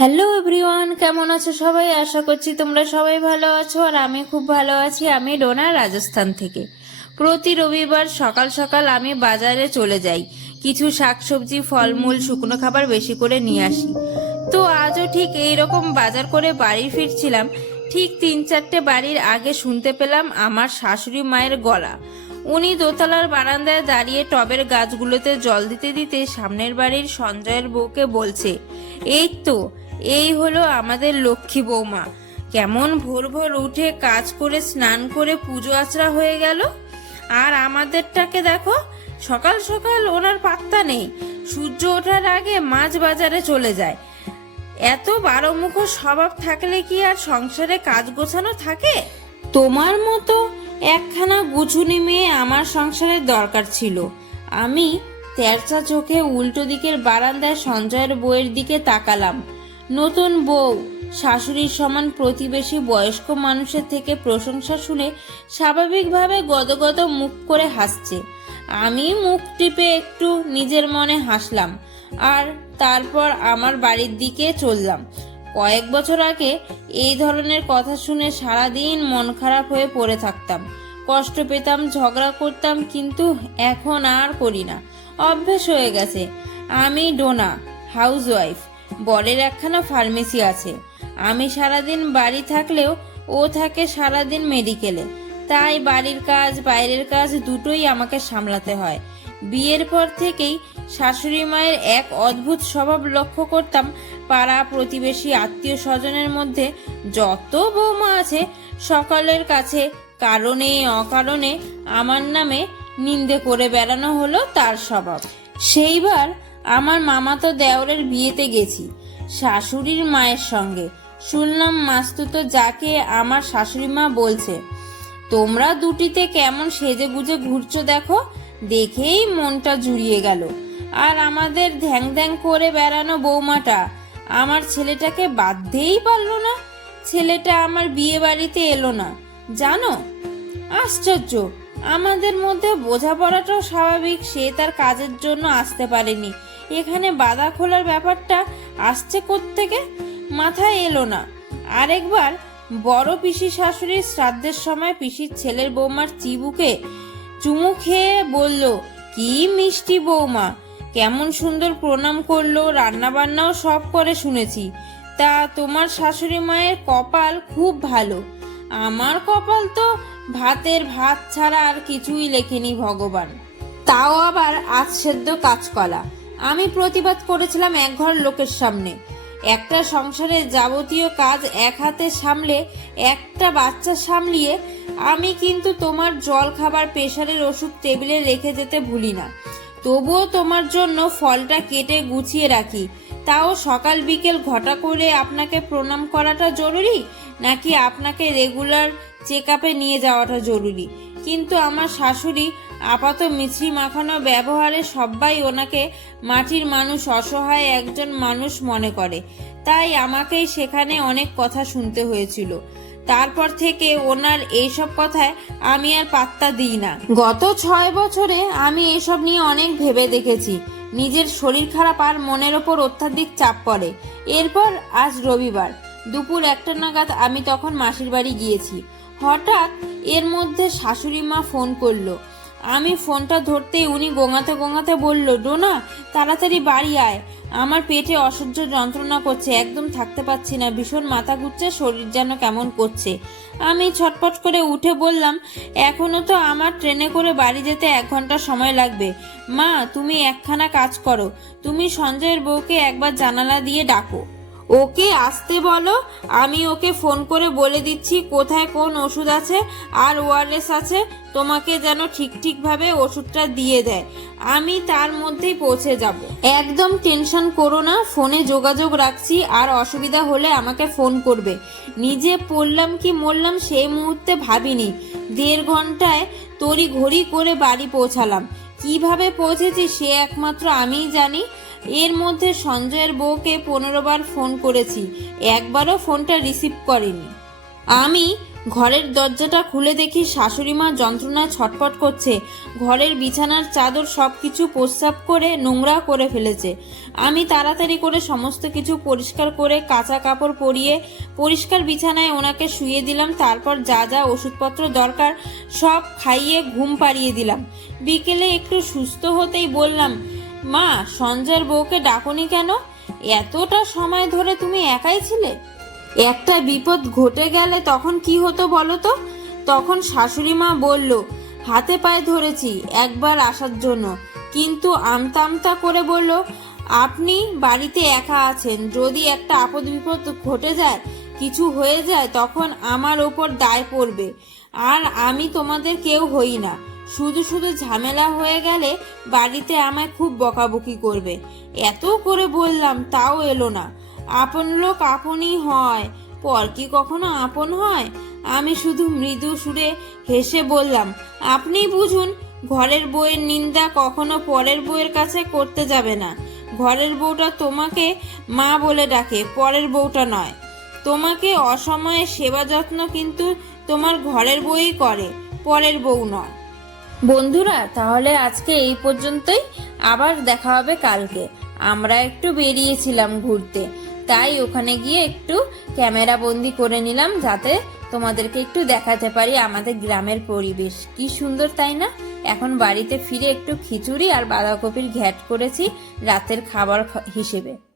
Hello everyone কেমন আছো সবাই? আশা করছি তোমরা সবাই ভালো আছো আর আমি খুব ভালো আছি। আমি ডোনা রাজস্থান থেকে। প্রতি রবিবার সকাল সকাল আমি বাজারে চলে যাই। কিছু শাকসবজি, ফলমূল, শুকনো খাবার বেশি করে নিয়ে আসি। তো আজও ঠিক এই রকম বাজার করে বাড়ি ফিরছিলাম। ঠিক তিন চারটে বাড়ির আগে শুনতে পেলাম আমার শাশুড়ি মায়ের গলা। উনি দোতলার বারান্দায় দাঁড়িয়ে টবের গাছগুলোতে জল দিতে দিতে সামনের বাড়ির সঞ্জয়ের বউকে বলছে, এই তো এই হলো আমাদের লক্ষ্মী বৌমা। কেমন ভোর ভোর উঠে কাজ করে, স্নান করে পুজো আচরা হয়ে গেল। আর আমাদেরটাকে দেখো, সকাল সকাল ওনার পাত্তা নেই। সূর্য ওঠার আগে মাছ বাজারে চলে যায়। এত বারোমুখ স্বভাব থাকলে কি আর সংসারে কাজ গোছানো থাকে? তোমার মতো একখানা গুছুনি মেয়ে আমার সংসারের দরকার ছিল। আমি তেরচা চোখে উল্টো দিকের বারান্দায় সঞ্জয়ের বইয়ের দিকে তাকালাম। নতুন বউ। শাশুড়ির সমান প্রতিবেশী বয়স্ক মানুষের থেকে প্রশংসা শুনে স্বাভাবিকভাবে গদগদ মুখ করে হাসছে। আমি মুখ টিপে একটু নিজের মনে হাসলাম আর তারপর আমার বাড়ির দিকে চললাম। কয়েক বছর আগে এই ধরনের কথা শুনে সারাদিন মন খারাপ হয়ে পড়ে থাকতাম। কষ্ট পেতাম, ঝগড়া করতাম, কিন্তু এখন আর করি না। অভ্যেস হয়ে গেছে। আমি ডোনা, হাউসওয়াইফ। বরের একখানা ফার্মেসি আছে। আমি সারাদিন বাড়ি থাকলেও ও থাকে সারাদিন মেডিকেলে। তাই বাড়ির কাজ, বাইরের কাজ দুটোই আমাকে সামলাতে হয়। বিয়ের পর থেকেই শাশুড়ি মায়ের এক অদ্ভুত স্বভাব লক্ষ্য করতাম পাড়া প্রতিবেশী আত্মীয় স্বজনের মধ্যে যত বৌমা আছে, সকলের কাছে কারণে অকারণে আমার নামে নিন্দে করে বেড়ানো হলো তার স্বভাব। সেইবার আমার মামা তো দেওরের বিয়েতে গেছি, শাশুড়ির মায়ের সঙ্গে। শুনলাম মাস্তুতো যাকে আমার শাশুড়ি মা বলছে। তোমরা দুটিতে কেমন সেজে গুজে ঘুরছো দেখো, দেখেই মনটা জুড়িয়ে গেল। আর আমাদের ধ্যাং ধ্যাং করে বেড়ানো বৌমাটা আমার ছেলেটাকে বাঁধতেই পারল না, ছেলেটা আমার বিয়ে বাড়িতে এলো না। জানো? আশ্চর্য! আমাদের মধ্যে বোঝাপড়াটাও স্বাভাবিক, সে তার কাজের জন্য আসতে পারেনি। এখানে বাধা খোলার ব্যাপারটা আসছে থেকে মাথায় এলো না। আরেকবার বড় পিসি শাশুড়ির শ্রাদ্ধের সময় পিসির ছেলের বৌমার চিবুকে চুমু খেয়ে বলল, কি মিষ্টি বৌমা, কেমন সুন্দর প্রণাম করল রান্না বান্নাও সব করে শুনেছি। তা তোমার শাশুড়ি মায়ের কপাল খুব ভালো। আমার কপাল তো ভাতের ভাত ছাড়া আর কিছুই লেখেনি ভগবান। তাও আবার আজ সেদ্ধ কাঁচকলা। আমি প্রতিবাদ করেছিলাম এক ঘর লোকের সামনে। একটা সংসারের যাবতীয় কাজ এক হাতে সামলে, একটা বাচ্চা সামলিয়ে আমি কিন্তু তোমার জল খাবার প্রেশারের ওষুধ টেবিলে রেখে যেতে ভুলি না। তবুও তোমার জন্য ফলটা কেটে গুছিয়ে রাখি। তাও সকাল বিকেল ঘটা করে আপনাকে প্রণাম করাটা জরুরি, নাকি আপনাকে রেগুলার চেক নিয়ে যাওয়াটা জরুরি? কিন্তু আমার শাশুড়ি আপাত মিছরি মাখানো ব্যবহারে সবাই ওনাকে মাটির মানুষ, অসহায় একজন মানুষ মনে করে। তাই আমাকেই সেখানে অনেক কথা শুনতে হয়েছিল। তারপর থেকে ওনার এইসব কথায় আমি আর পাত্তা দিই না। গত ছয় বছরে আমি এসব নিয়ে অনেক ভেবে দেখেছি। নিজের শরীর খারাপ আর মনের ওপর অত্যাধিক চাপ পড়ে। এরপর আজ রবিবার, দুপুর একটা নাগাদ আমি তখন মাসির বাড়ি গিয়েছি। হঠাৎ এর মধ্যে শাশুড়ি মা ফোন করল। আমি ফোনটা ধরতেই উনি গোঙাতে গোঙাতে বলল, ডোনা, তাড়াতাড়ি বাড়ি আয়। আমার পেটে অসহ্য যন্ত্রণা করছে, একদম থাকতে পারছি না। ভীষণ মাথা ঘুরছে, শরীর যেন কেমন করছে। আমি ছটপট করে উঠে বললাম, এখনও তো আমার ট্রেনে করে বাড়ি যেতে এক ঘণ্টা সময় লাগবে। মা, তুমি একখানা কাজ করো। তুমি সঞ্জয়ের বউকে একবার জানালা দিয়ে ডাকো। ওকে আসতে বলো। আমি ওকে ফোন করে বলে দিচ্ছি কোথায় কোন ওষুধ আছে আর ওআরএস আছে, তোমাকে যেন ঠিক ঠিকভাবে ওষুধটা দিয়ে দেয়। আমি তার মধ্যেই পৌঁছে যাব। একদম টেনশন করো না, ফোনে যোগাযোগ রাখছি, আর অসুবিধা হলে আমাকে ফোন করবে। নিজে পড়লাম কি মরলাম সেই মুহূর্তে ভাবিনি। দেড় ঘন্টায় তড়ি ঘড়ি করে বাড়ি পৌঁছালাম। কীভাবে পৌঁছেছি সে একমাত্র আমিই জানি। এর মধ্যে সঞ্জয়ের বউকে পনেরো বার ফোন করেছি। একবারও ফোনটা রিসিভ করেনি। আমি ঘরের দরজাটা খুলে দেখি শাশুড়ি মা যন্ত্রণা ছটফট করছে। ঘরের বিছানার চাদর সব কিছু প্রস্রাব করে নোংরা করে ফেলেছে। আমি তাড়াতাড়ি করে সমস্ত কিছু পরিষ্কার করে কাঁচা কাপড় পরিয়ে পরিষ্কার বিছানায় ওনাকে শুয়ে দিলাম। তারপর যা যা ওষুধপত্র দরকার সব খাইয়ে ঘুম পাড়িয়ে দিলাম। বিকেলে একটু সুস্থ হতেই বললাম মা, সঞ্জয়ের বউকে ডাকনি কেন? এতটা সময় ধরে তুমি একাই ছিলে? একটা বিপদ ঘটে গেলে তখন কি হতো বলো তো? তখন শাশুড়ি মা বলল, হাতে পায়ে ধরেছি, একবার আসার জন্য। কিন্তু আমতা আমতা করে বলল, আপনি বাড়িতে একা আছেন, যদি একটা আপদ বিপদ ঘটে যায়, কিছু হয়ে যায়, তখন আমার ওপর দায় পড়বে। আর আমি তোমাদের কেউ হই না। শুধু শুধু ঝামেলা হয়ে গেলে বাড়িতে আমায় খুব বকাবকি করবে। এত করে বললাম, তাও এলো না। আপন লোক আপনই হয়। পর কি কখনো আপন হয়? আমি শুধু মৃদু সুরে হেসে বললাম, আপনিই বুঝুন, ঘরের বউয়ের নিন্দা কখনো পরের বউয়ের কাছে করতে যাবে না। ঘরের বউটা তোমাকে মা বলে ডাকে, পরের বউটা নয়। তোমাকে অসময়ে সেবা যত্ন কিন্তু তোমার ঘরের বউই করে, পরের বউ নয়। বন্ধুরা, তাহলে আজকে এই পর্যন্তই। আবার দেখা হবে কালকে। আমরা একটু বেরিয়েছিলাম ঘুরতে। তাই ওখানে গিয়ে একটু ক্যামেরা বন্দি করে নিলাম যাতে তোমাদেরকে একটু দেখাতে পারি আমাদের গ্রামের পরিবেশ। কি সুন্দর, তাই না? এখন বাড়িতে ফিরে একটু খিচুড়ি আর বাঁধাকপির ঘ্যাট করেছি রাতের খাবার হিসেবে।